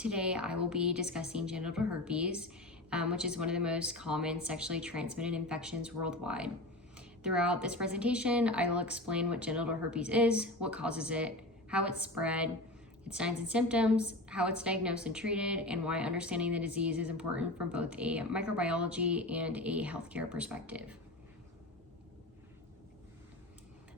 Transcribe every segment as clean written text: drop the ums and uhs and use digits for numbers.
Today I will be discussing genital herpes, which is one of the most common sexually transmitted infections worldwide. Throughout this presentation, I will explain what genital herpes is, what causes it, how it's spread, its signs and symptoms, how it's diagnosed and treated, and why understanding the disease is important from both a microbiology and a healthcare perspective.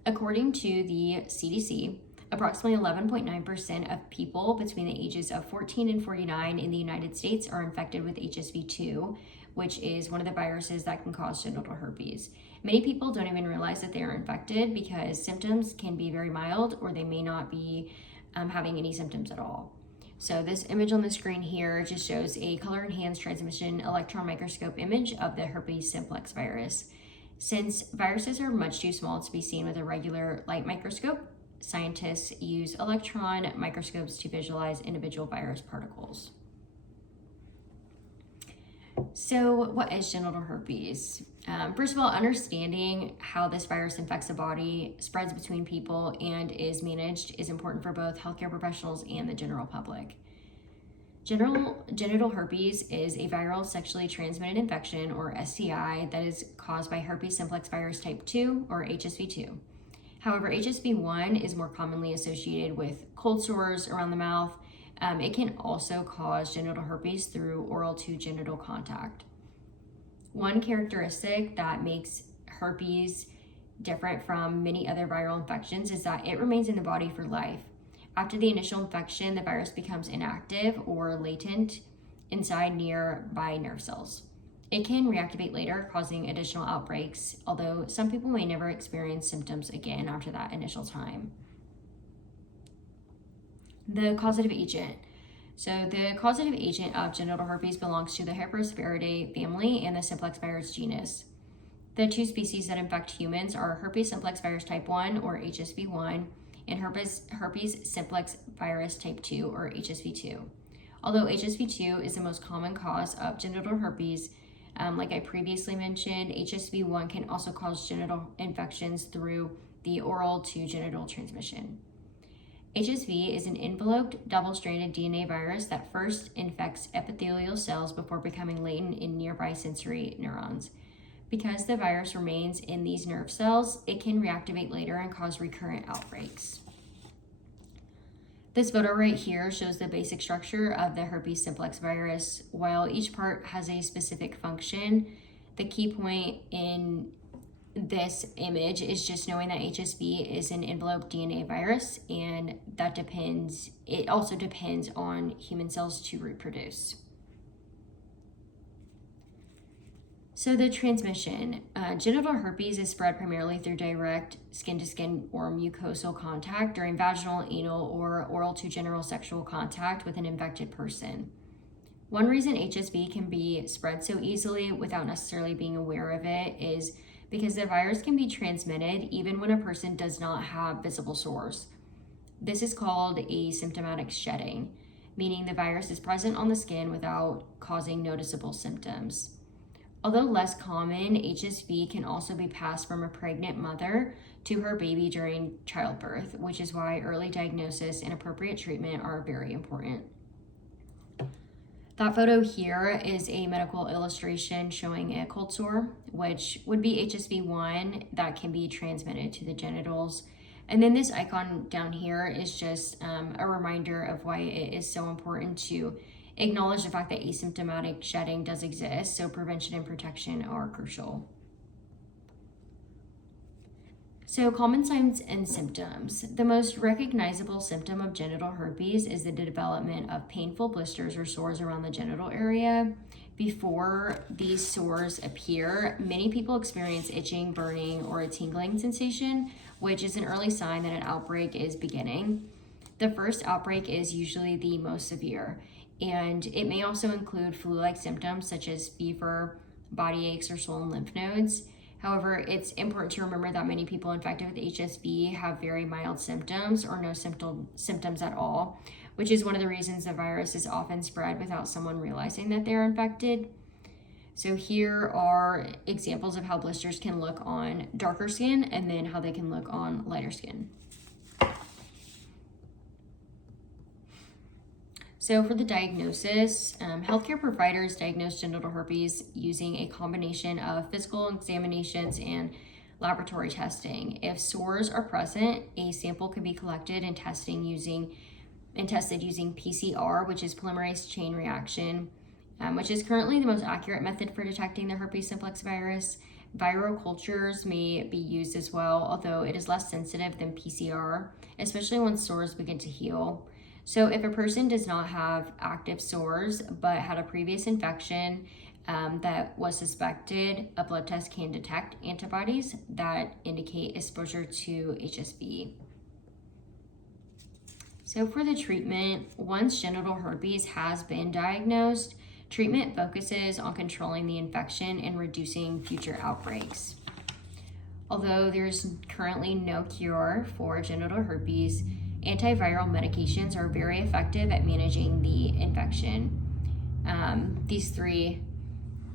According to the CDC, approximately 11.9% of people between the ages of 14 and 49 in the United States are infected with HSV-2, which is one of the viruses that can cause genital herpes. Many people don't even realize that they are infected because symptoms can be very mild or they may not be having any symptoms at all. So this image on the screen here just shows a color-enhanced transmission electron microscope image of the herpes simplex virus. Since viruses are much too small to be seen with a regular light microscope, scientists use electron microscopes to visualize individual virus particles. So what is genital herpes? First of all, understanding how this virus infects the body, spreads between people, and is managed is important for both healthcare professionals and the general public. Genital herpes is a viral sexually transmitted infection, or STI, that is caused by herpes simplex virus type 2, or HSV-2. However, HSV-1 is more commonly associated with cold sores around the mouth. It can also cause genital herpes through oral to genital contact. One characteristic that makes herpes different from many other viral infections is that it remains in the body for life. After the initial infection, the virus becomes inactive or latent inside nearby nerve cells. It can reactivate later, causing additional outbreaks, although some people may never experience symptoms again after that initial time. The causative agent. So the causative agent of genital herpes belongs to the Herpesviridae family and the simplex virus genus. The two species that infect humans are herpes simplex virus type 1, or HSV-1, and herpes simplex virus type 2, or HSV-2. Although HSV-2 is the most common cause of genital herpes, like I previously mentioned, HSV-1 can also cause genital infections through the oral to genital transmission. HSV is an enveloped, double-stranded DNA virus that first infects epithelial cells before becoming latent in nearby sensory neurons. Because the virus remains in these nerve cells, it can reactivate later and cause recurrent outbreaks. This photo right here shows the basic structure of the herpes simplex virus. While each part has a specific function, the key point in this image is just knowing that HSV is an enveloped DNA virus, and it also depends on human cells to reproduce. So the transmission, genital herpes is spread primarily through direct skin-to-skin or mucosal contact during vaginal, anal, or oral to genital sexual contact with an infected person. One reason HSV can be spread so easily without necessarily being aware of it is because the virus can be transmitted even when a person does not have visible sores. This is called asymptomatic shedding, meaning the virus is present on the skin without causing noticeable symptoms. Although less common, HSV can also be passed from a pregnant mother to her baby during childbirth, which is why early diagnosis and appropriate treatment are very important. That photo here is a medical illustration showing a cold sore, which would be HSV-1 that can be transmitted to the genitals. And then this icon down here is just a reminder of why it is so important to acknowledge the fact that asymptomatic shedding does exist, so prevention and protection are crucial. So common signs and symptoms. The most recognizable symptom of genital herpes is the development of painful blisters or sores around the genital area. Before these sores appear, many people experience itching, burning, or a tingling sensation, which is an early sign that an outbreak is beginning. The first outbreak is usually the most severe, and it may also include flu-like symptoms such as fever, body aches, or swollen lymph nodes. However, it's important to remember that many people infected with HSV have very mild symptoms or no symptoms at all, which is one of the reasons the virus is often spread without someone realizing that they're infected. So here are examples of how blisters can look on darker skin and then how they can look on lighter skin. So for the diagnosis, healthcare providers diagnose genital herpes using a combination of physical examinations and laboratory testing. If sores are present, a sample can be collected and tested using PCR, which is polymerase chain reaction, which is currently the most accurate method for detecting the herpes simplex virus. Viral cultures may be used as well, although it is less sensitive than PCR, especially when sores begin to heal. So if a person does not have active sores but had a previous infection that was suspected, a blood test can detect antibodies that indicate exposure to HSV. So for the treatment, once genital herpes has been diagnosed, treatment focuses on controlling the infection and reducing future outbreaks. Although there's currently no cure for genital herpes, antiviral medications are very effective at managing the infection. These three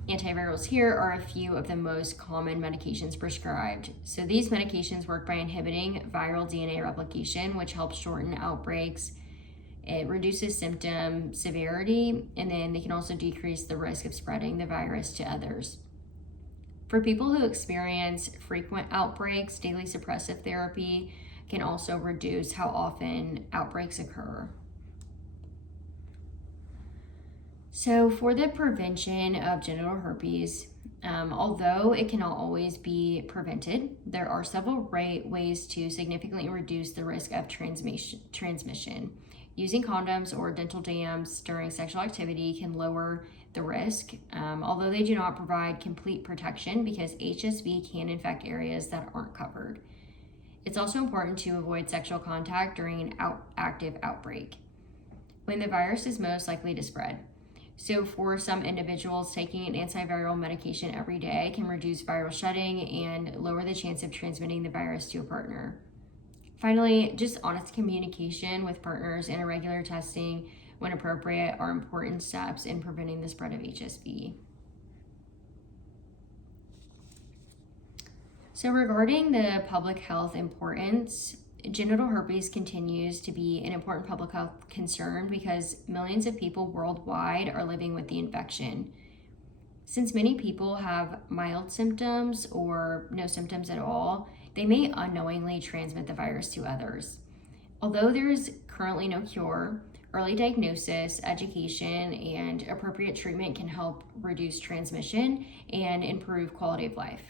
antivirals here are a few of the most common medications prescribed. So these medications work by inhibiting viral DNA replication, which helps shorten outbreaks. It reduces symptom severity, and then they can also decrease the risk of spreading the virus to others. For people who experience frequent outbreaks, daily suppressive therapy can also reduce how often outbreaks occur. So for the prevention of genital herpes, although it cannot always be prevented, there are several ways to significantly reduce the risk of transmission. Using condoms or dental dams during sexual activity can lower the risk, although they do not provide complete protection because HSV can infect areas that aren't covered. It's also important to avoid sexual contact during an active outbreak, when the virus is most likely to spread. So for some individuals, taking an antiviral medication every day can reduce viral shedding and lower the chance of transmitting the virus to a partner. Finally, just honest communication with partners and regular testing when appropriate are important steps in preventing the spread of HSV. So regarding the public health importance, genital herpes continues to be an important public health concern because millions of people worldwide are living with the infection. Since many people have mild symptoms or no symptoms at all, they may unknowingly transmit the virus to others. Although there is currently no cure, early diagnosis, education, and appropriate treatment can help reduce transmission and improve quality of life.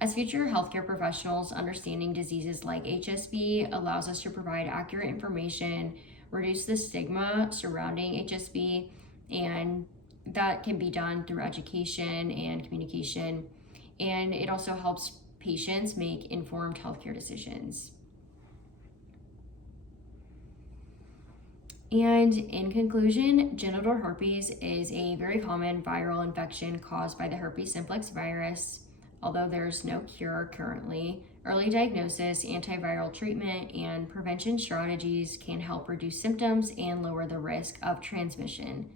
As future healthcare professionals, understanding diseases like HSV allows us to provide accurate information, reduce the stigma surrounding HSV, and that can be done through education and communication. And it also helps patients make informed healthcare decisions. And in conclusion, genital herpes is a very common viral infection caused by the herpes simplex virus. Although there's no cure currently, early diagnosis, antiviral treatment, and prevention strategies can help reduce symptoms and lower the risk of transmission.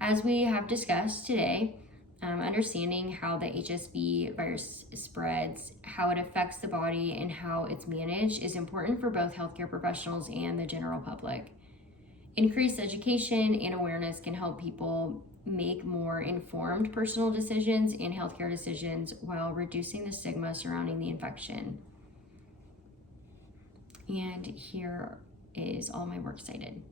As we have discussed today, understanding how the HSV virus spreads, how it affects the body, and how it's managed is important for both healthcare professionals and the general public. Increased education and awareness can help people make more informed personal decisions and healthcare decisions while reducing the stigma surrounding the infection. And here is all my works cited.